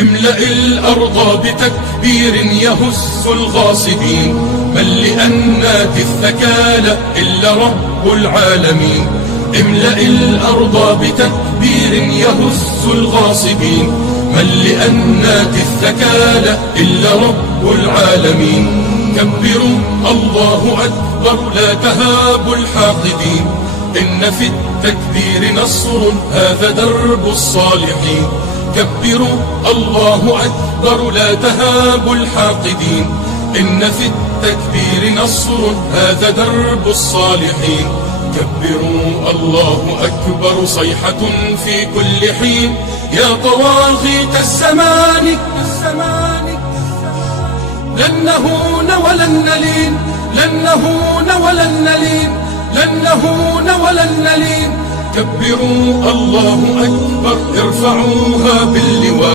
املأ الأرض بتكبير يهز الغاصبين، من لأنات الثكالى إلا رب العالمين. املأ الأرض بتكبير يهز الغاصبين، من لأنات الثكالى إلا رب العالمين. كبروا الله أكبر لا تهابوا الحاقدين، إن في التكبير نصر هذا درب الصالحين. كبروا الله أكبر لا تهابوا الحاقدين، إن في التكبير نصر هذا درب الصالحين. كبروا الله أكبر صيحة في كل حين، يا طواغيت الزمان لن نهون ولن نلين، لن نهون ولن نلين، لن نهون ولن نلين. كبروا الله أكبر ارفعوها باللواء.